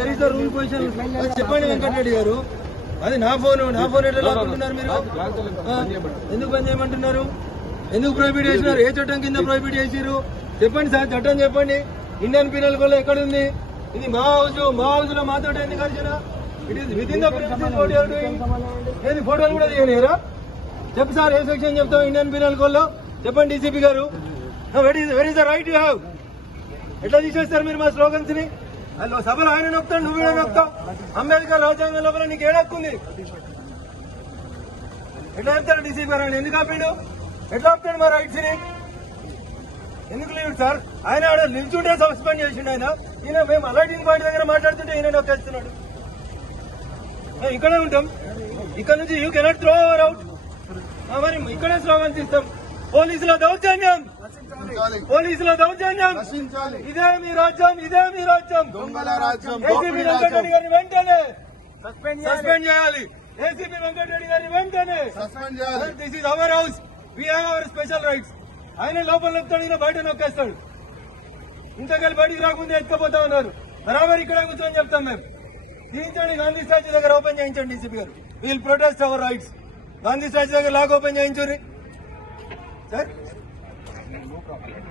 Very the చెప్పండి వెంకటరెడ్డి గారు అది నా ఫోన్ నా ఫోన్ ఎట్లా లాక్కుంటున్నారు మీరు ఎందుకు పని చేయమంటున్నారు ఎందుకు ప్రొహిబిట్ చేసినారు ఏ చట్టం కింద ప్రొహిబిట్ చేసిరు చెప్పండి సార్ చట్టం చెప్పండి ఇండియన్ పీనల్ కోడ్ ఎక్కడ ఉంది ఇది మా హౌస్ మా హౌస్ లో మాతో ఎందుకు కలిసినా it is with in the ఏది ఫోటోలు కూడా తీయలేరా చెప్పు సార్ ఏ సెక్షన్ చెప్తాం ఇండియన్ పీనల్ కోల్లో చెప్పండి డీసీపీ గారు very very the right you have ఎట్లా తీసేస్తారు మీరు మా స్లోగన్స్ ని అందులో సభలు ఆయన నొప్పుతాడు నువ్వు కూడా నొప్పుతావు అంబేద్కర్ రాజ్యాంగం లోపల నీకు ఏడక్కుంది ఎట్లా చెప్తాడు డీసీ గారు ఆయన ఎందుకు ఆపాడు ఎట్లా ఆపుతాడు మా రైట్స్ ని ఎందుకు లేవు సార్ ఆయన ఆడ నిల్చుంటే సస్పెండ్ చేసిండు ఆయన ఈయన మేము అలైటింగ్ పాయింట్ దగ్గర మాట్లాడుతుంటే ఈయన నొక్కేస్తున్నాడు ఇక్కడే ఉంటాం ఇక్కడ నుంచి you cannot throw our out మరి ఇక్కడే స్లోగన్స్ ఇస్తాం పోలీసుల దౌర్జన్యం పోలీసుల దౌర్జన్యం ఇదే మీ రాజ్యం ఇదే మీ రాజ్యం ఏసీబీ వెంకటరెడ్డి గారిని వెంటనే సస్పెండ్ చేయాలి ఏసీబీ వెంకటరెడ్డి గారిని వెంటనే సస్పెండ్ చేయాలి this is our house we have our special rights ఆయన లోపల నొక్కుతాడు ఈయన బయట నొక్కేస్తాడు ఇంతకెళ్ళి బయటికి రాకుండా ఎత్తుకపోతా ఉన్నారు బరాబర్ ఇక్కడ కూర్చొని చెప్తాం మేము తీయించండి గాంధీ స్టాచ్యూ దగ్గర ఓపెన్ చేయించండి డీసీపీ గారు we'll protest our rights Gandhi statue దగ్గర లాక్ ఓపెన్ చేయించండి Certo? Né?